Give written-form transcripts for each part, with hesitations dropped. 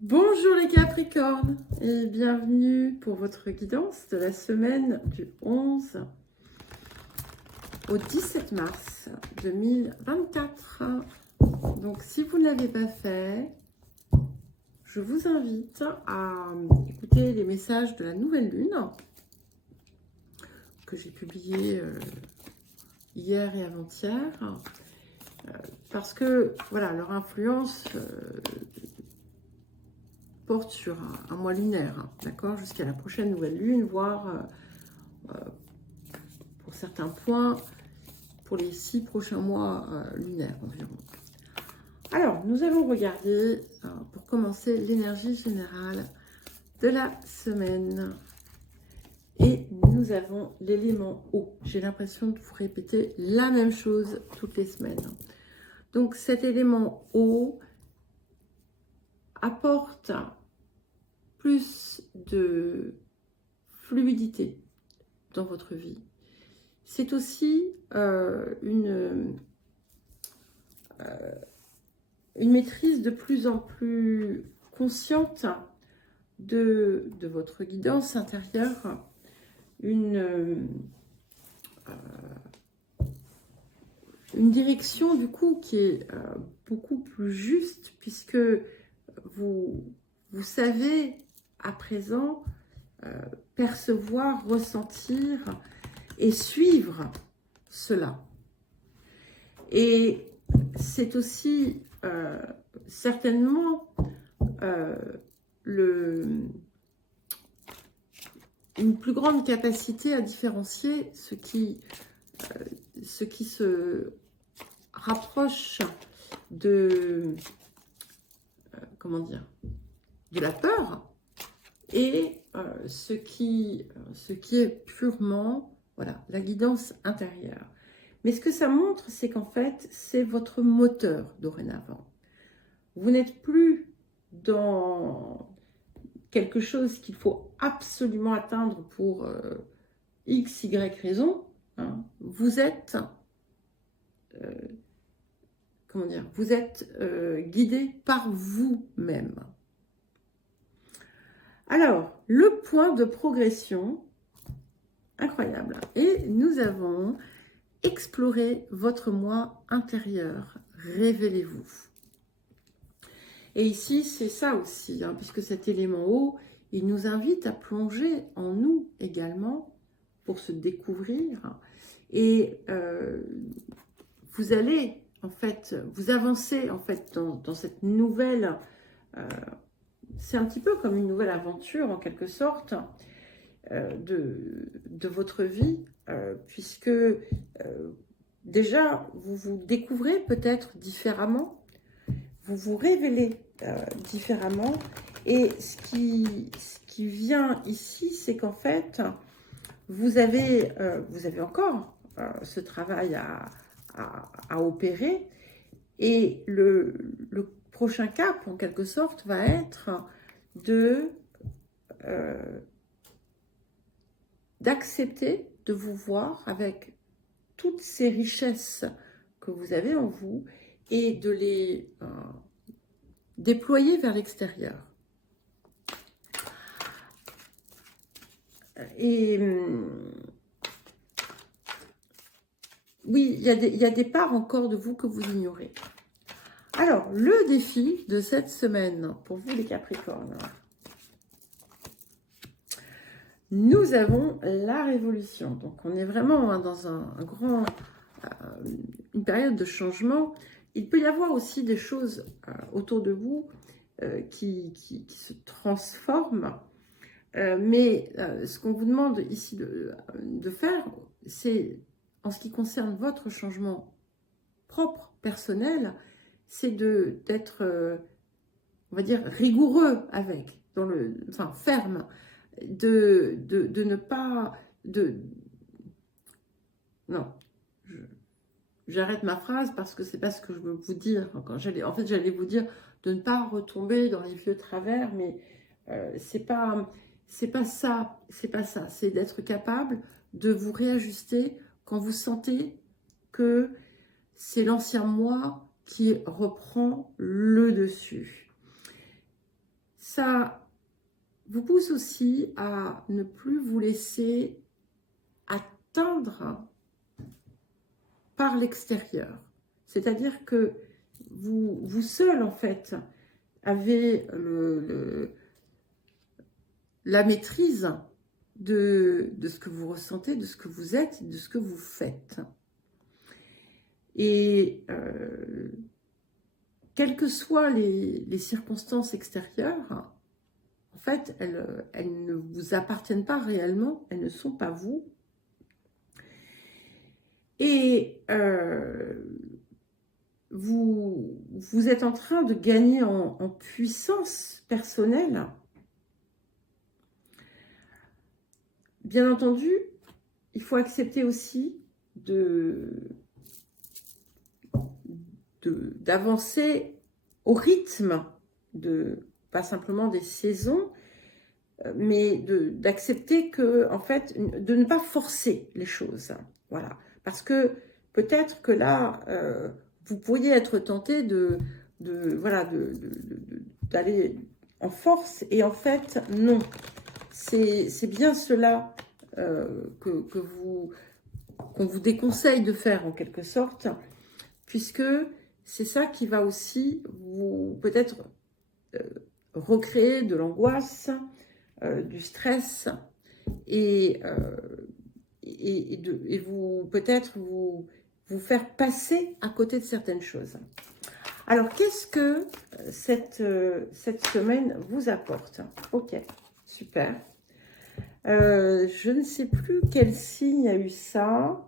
Bonjour les Capricornes et bienvenue pour votre guidance de la semaine du 11 au 17 mars 2024. Donc si vous ne l'avez pas fait, je vous invite à écouter les messages de la nouvelle lune que j'ai publié hier et avant-hier parce que voilà, leur influence porte sur un mois lunaire, d'accord, jusqu'à la prochaine nouvelle lune, voire pour certains points, pour les 6 prochains mois lunaires environ. Alors, nous allons regarder, pour commencer, l'énergie générale de la semaine. Et nous avons l'élément eau. J'ai l'impression de vous répéter la même chose toutes les semaines. Donc, cet élément eau apporte plus de fluidité dans votre vie. C'est aussi une maîtrise de plus en plus consciente de votre guidance intérieure, une direction du coup qui est beaucoup plus juste, puisque vous savez à présent percevoir, ressentir et suivre cela. Et c'est aussi certainement une plus grande capacité à différencier ce qui se rapproche de comment dire, de la peur, et ce qui est purement voilà, la guidance intérieure. Mais ce que ça montre, c'est qu'en fait, c'est votre moteur dorénavant. Vous n'êtes plus dans quelque chose qu'il faut absolument atteindre pour X, Y raison. Hein. Vous êtes, comment dire, vous êtes guidé par vous-même. Alors, le point de progression, incroyable. Et nous avons exploré votre moi intérieur. Révélez-vous. Et ici, c'est ça aussi, hein, puisque cet élément eau, il nous invite à plonger en nous également pour se découvrir. Et vous allez, en fait, vous avancez en fait dans cette nouvelle... c'est un petit peu comme une nouvelle aventure, en quelque sorte, de votre vie, puisque déjà, vous vous découvrez peut-être différemment, vous vous révélez différemment, et ce qui vient ici, c'est qu'en fait, vous avez encore ce travail à opérer, et le prochain cap, en quelque sorte, va être d'accepter de vous voir avec toutes ces richesses que vous avez en vous et de les déployer vers l'extérieur. Et oui, il y a des parts encore de vous que vous ignorez. Alors, le défi de cette semaine, pour vous les Capricornes, nous avons la révolution. Donc, on est vraiment dans une période de changement. Il peut y avoir aussi des choses autour de vous qui se transforment. Mais ce qu'on vous demande ici de faire, c'est, en ce qui concerne votre changement propre, personnel, c'est d'être, on va dire, rigoureux avec, enfin ferme, de ne pas... non, j'arrête ma phrase parce que c'est pas ce que je veux vous dire. En fait, j'allais vous dire de ne pas retomber dans les vieux travers, mais c'est pas ça, c'est d'être capable de vous réajuster quand vous sentez que c'est l'ancien moi qui reprend le dessus. ça vous pousse aussi à ne plus vous laisser atteindre par l'extérieur. C'est-à-dire que vous seul, en fait, avez la maîtrise de ce que vous ressentez, de ce que vous êtes, de ce que vous faites. Et quelles que soient les circonstances extérieures, en fait, elles ne vous appartiennent pas réellement, elles ne sont pas vous. Et vous êtes en train de gagner en puissance personnelle. Bien entendu, il faut accepter aussi d'avancer au rythme pas simplement des saisons, mais d'accepter que, en fait, de ne pas forcer les choses. Voilà. Parce que peut-être que là, vous pourriez être tenté d'aller en force, et en fait, non. C'est bien cela qu'on vous déconseille de faire, en quelque sorte, puisque c'est ça qui va aussi vous peut-être recréer de l'angoisse, du stress, et vous peut-être vous faire passer à côté de certaines choses. Alors, qu'est-ce que cette semaine vous apporte? Ok, super. Je ne sais plus quel signe a eu ça.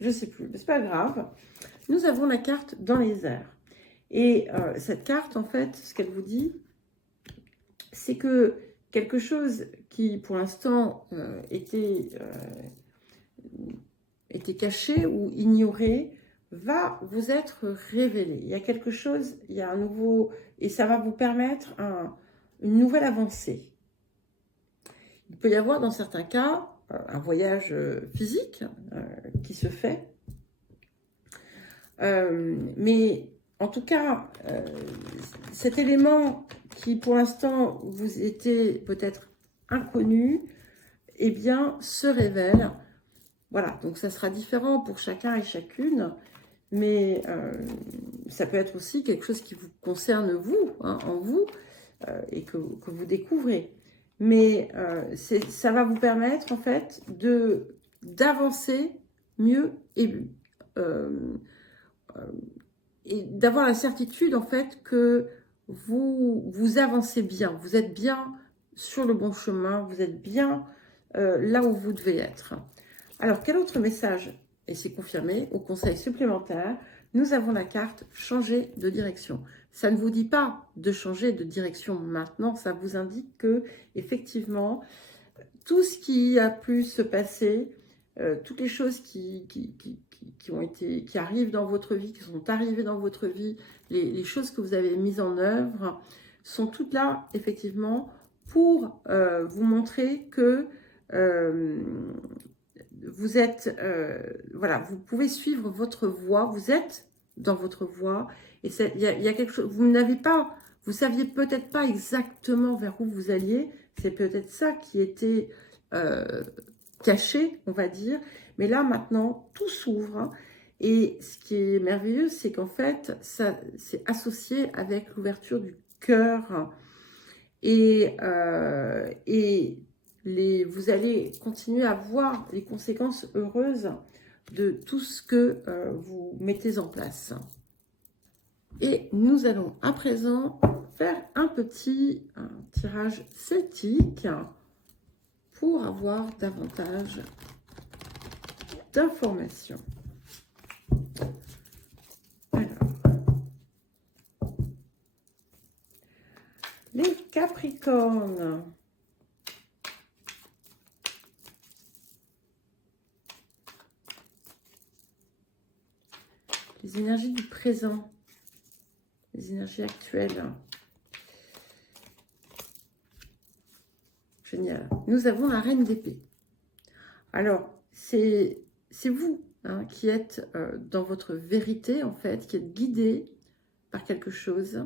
Je ne sais plus, mais c'est pas grave. Nous avons la carte dans les airs. Et cette carte, en fait, ce qu'elle vous dit, c'est que quelque chose qui, pour l'instant, était caché ou ignoré, va vous être révélé. Il y a quelque chose, il y a un nouveau, et ça va vous permettre une nouvelle avancée. Il peut y avoir, dans certains cas, un voyage physique qui se fait. Mais en tout cas, cet élément qui, pour l'instant, vous était peut-être inconnu, eh bien, se révèle. Voilà, donc ça sera différent pour chacun et chacune, mais ça peut être aussi quelque chose qui vous concerne vous, hein, en vous, et que vous découvrez. Mais ça va vous permettre, en fait, d'avancer mieux et d'avoir la certitude, en fait, que vous avancez bien, vous êtes bien sur le bon chemin, vous êtes bien là où vous devez être. Alors, quel autre message, et c'est confirmé, au conseil supplémentaire, nous avons la carte « Changer de direction ». Ça ne vous dit pas de changer de direction maintenant, ça vous indique que, effectivement, tout ce qui a pu se passer, toutes les choses qui arrivent dans votre vie, qui sont arrivées dans votre vie, les choses que vous avez mises en œuvre, sont toutes là, effectivement, pour vous montrer que vous êtes, voilà, vous pouvez suivre votre voie, vous êtes dans votre voie, et il y a quelque chose, vous n'avez pas, vous saviez peut-être pas exactement vers où vous alliez, c'est peut-être ça qui était caché, on va dire, mais là maintenant tout s'ouvre, hein, et ce qui est merveilleux, c'est qu'en fait, ça c'est associé avec l'ouverture du cœur, et vous allez continuer à voir les conséquences heureuses de tout ce que vous mettez en place. Et nous allons à présent faire un petit tirage celtique pour avoir davantage d'informations. Alors, les Capricornes. Les énergies du présent, les énergies actuelles. Génial. Nous avons la reine d'épée. Alors, c'est vous, hein, qui êtes dans votre vérité, en fait, qui êtes guidé par quelque chose.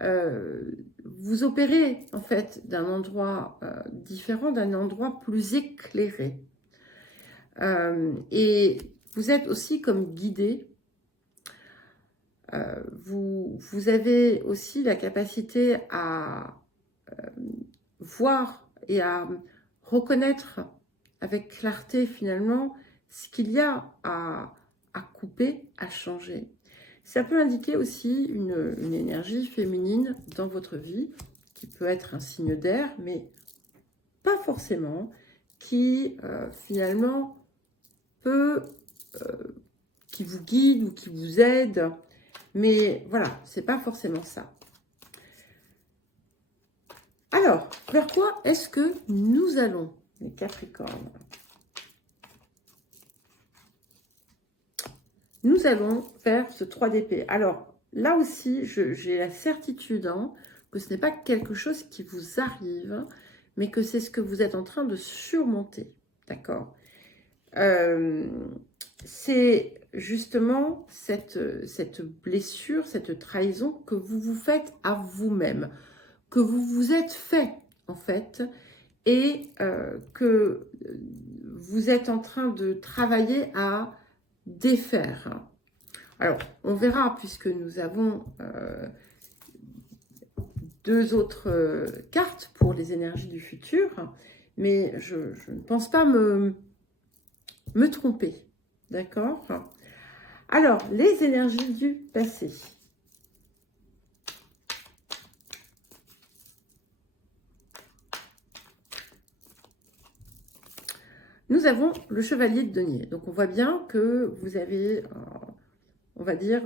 vous opérez en fait d'un endroit différent, d'un endroit plus éclairé. Et vous êtes aussi comme guidé. Vous avez aussi la capacité à voir et à reconnaître avec clarté finalement ce qu'il y a à couper, à changer. Ça peut indiquer aussi une énergie féminine dans votre vie, qui peut être un signe d'air, mais pas forcément, qui finalement peut, qui vous guide ou qui vous aide, mais voilà, c'est pas forcément ça. Alors, vers quoi est-ce que nous allons, les Capricornes? Nous allons faire ce 3 d'épée. Alors, là aussi, j'ai la certitude que ce n'est pas quelque chose qui vous arrive, mais que c'est ce que vous êtes en train de surmonter. D'accord? C'est justement cette blessure, cette trahison que vous vous faites à vous-même, que vous vous êtes fait, en fait, et que vous êtes en train de travailler à défaire. Alors, on verra, puisque nous avons deux autres cartes pour les énergies du futur, mais je ne pense pas me tromper, d'accord? Alors, les énergies du passé. Nous avons le chevalier de denier. Donc, on voit bien que vous avez, on va dire,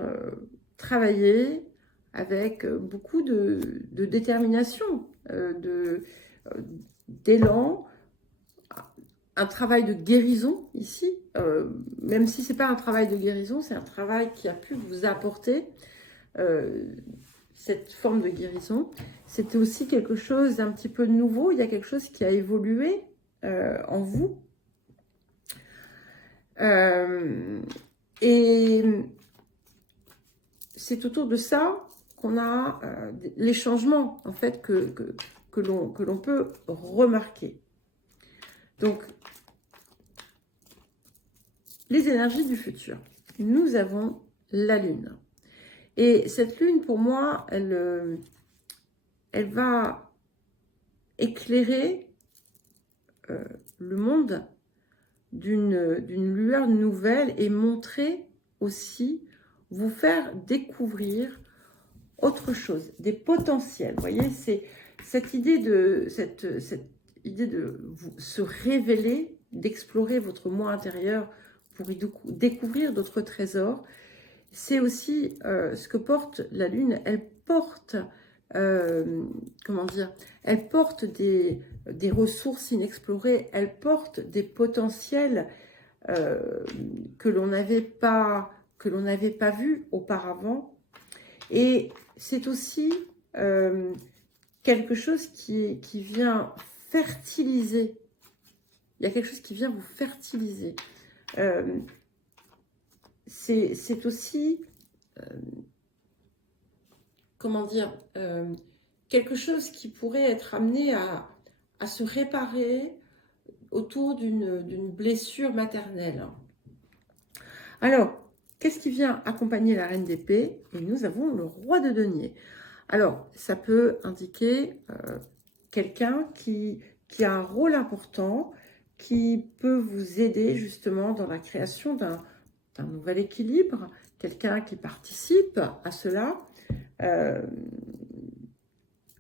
travaillé avec beaucoup de détermination, d'élan, un travail de guérison ici, même si ce n'est pas un travail de guérison, c'est un travail qui a pu vous apporter cette forme de guérison. C'était aussi quelque chose d'un petit peu nouveau, il y a quelque chose qui a évolué en vous. Et c'est autour de ça qu'on a les changements en fait que l'on peut remarquer. Donc, les énergies du futur. Nous avons la Lune. Et cette Lune, pour moi, elle va éclairer le monde d'une lueur nouvelle et montrer aussi, vous faire découvrir autre chose, des potentiels. Vous voyez, c'est cette idée de se révéler, d'explorer votre moi intérieur pour y découvrir d'autres trésors. C'est aussi ce que porte la Lune. Elle porte, comment dire, elle porte des ressources inexplorées, elle porte des potentiels que l'on n'avait pas vus auparavant. Et c'est aussi quelque chose qui vient fertiliser. Il y a quelque chose qui vient vous fertiliser. C'est aussi, comment dire, quelque chose qui pourrait être amené à se réparer autour d'une blessure maternelle. Alors, qu'est-ce qui vient accompagner la reine d'épée? Et nous avons le roi de denier. Alors, ça peut indiquer quelqu'un qui a un rôle important, qui peut vous aider justement dans la création d'un nouvel équilibre, quelqu'un qui participe à cela.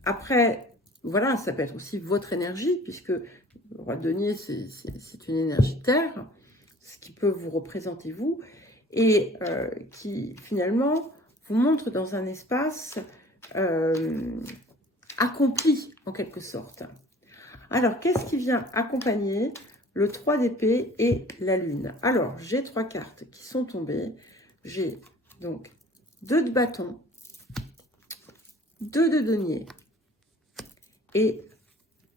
Après, voilà, ça peut être aussi votre énergie, puisque le roi de denier, c'est une énergie terre, ce qui peut vous représenter vous, et qui finalement vous montre dans un espace accompli en quelque sorte. Alors, qu'est-ce qui vient accompagner le 3 d'épée et la lune? Alors, j'ai 3 cartes qui sont tombées. J'ai donc 2 de bâton, 2 de denier et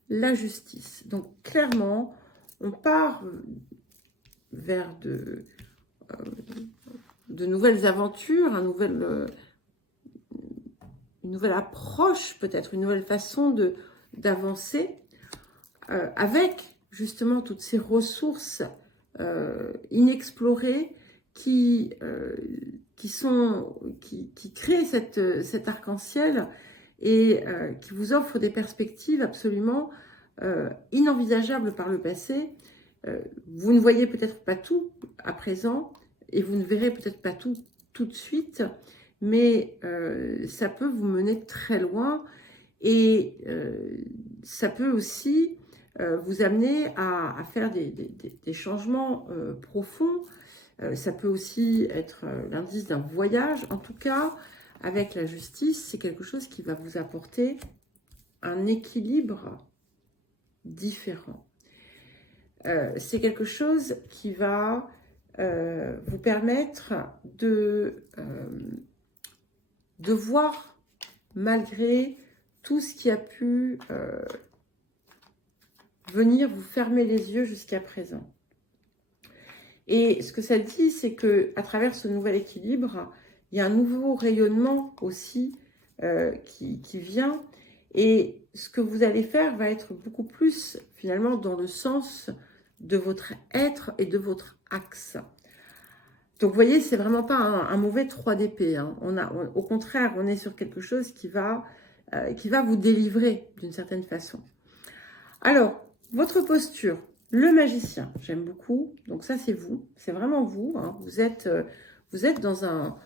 la justice. Donc, clairement, on part vers de nouvelles aventures, nouvelle approche, peut-être une nouvelle façon d'avancer avec justement toutes ces ressources inexplorées qui créent cet arc-en-ciel et qui vous offrent des perspectives absolument inenvisageables par le passé. Vous ne voyez peut-être pas tout à présent et vous ne verrez peut-être pas tout de suite, mais ça peut vous mener très loin et ça peut aussi vous amener à faire des changements profonds. Ça peut aussi être l'indice d'un voyage. En tout cas, avec la justice, c'est quelque chose qui va vous apporter un équilibre différent. C'est quelque chose qui va vous permettre de voir, malgré tout ce qui a pu venir vous fermer les yeux jusqu'à présent. Et ce que ça dit, c'est que à travers ce nouvel équilibre, il y a un nouveau rayonnement aussi qui vient. Et ce que vous allez faire va être beaucoup plus finalement dans le sens de votre être et de votre axe. Donc vous voyez, c'est vraiment pas un mauvais 3 d'épée. Hein. Au contraire, on est sur quelque chose qui va vous délivrer d'une certaine façon. Alors, votre posture. Le magicien, j'aime beaucoup. Donc ça, c'est vous. C'est vraiment vous. Hein. Vous êtes dans un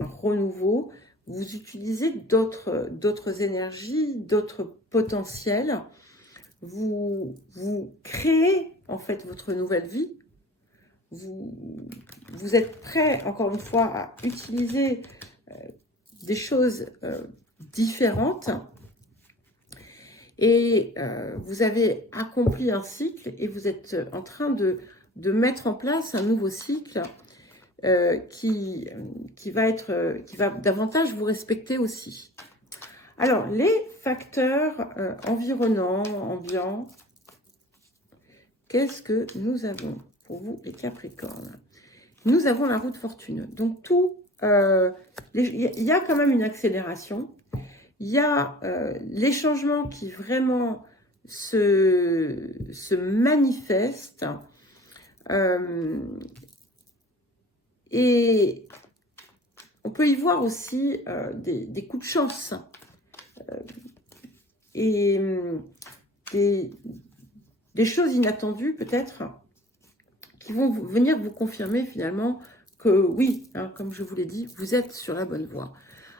renouveau. Vous utilisez d'autres énergies, d'autres potentiels. Vous créez en fait votre nouvelle vie. Vous êtes prêt, encore une fois, à utiliser des choses différentes. Et vous avez accompli un cycle et vous êtes en train de mettre en place un nouveau cycle qui va davantage vous respecter aussi. Alors, les facteurs environnants, ambiants, qu'est-ce que nous avons pour vous, les Capricornes? Nous avons la roue de fortune. Donc, il y a quand même une accélération. Il y a les changements qui vraiment se manifestent. Et on peut y voir aussi des coups de chance. Et des choses inattendues peut-être qui vont venir vous confirmer finalement que oui, hein, comme je vous l'ai dit, vous êtes sur la bonne voie.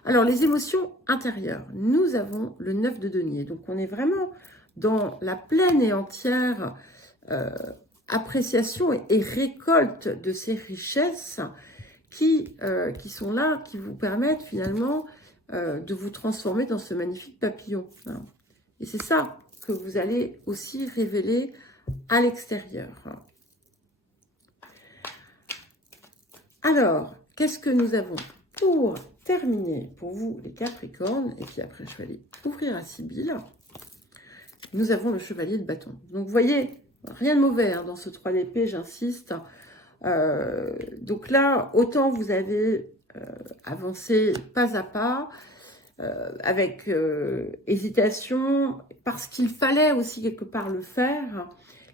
Alors, les émotions intérieures. Nous avons le 9 de denier. Donc, on est vraiment dans la pleine et entière appréciation et récolte de ces richesses qui sont là, qui vous permettent finalement de vous transformer dans ce magnifique papillon. Hein. Et c'est ça que vous allez aussi révéler à l'extérieur. Alors, qu'est-ce que nous avons pour terminer pour vous les Capricornes? Et puis après, je vais aller ouvrir à Sibylle. Nous avons le chevalier de bâton. Donc, vous voyez, rien de mauvais hein, dans ce 3 d'épée, j'insiste. Donc là, autant vous avez avancé pas à pas, avec hésitation, parce qu'il fallait aussi quelque part le faire.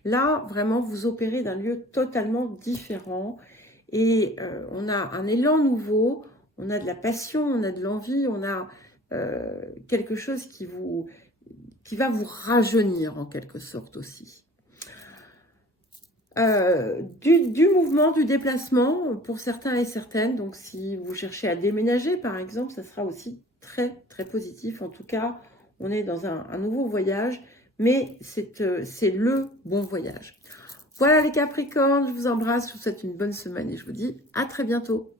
Là, vraiment, vous opérez d'un lieu totalement différent. Et on a un élan nouveau, on a de la passion, on a de l'envie, on a quelque chose qui va vous rajeunir en quelque sorte aussi. Du mouvement, du déplacement pour certains et certaines. Donc si vous cherchez à déménager par exemple, ça sera aussi très très positif. En tout cas, on est dans un nouveau voyage, mais c'est le bon voyage. Voilà les Capricornes, je vous embrasse, je vous souhaite une bonne semaine et je vous dis à très bientôt.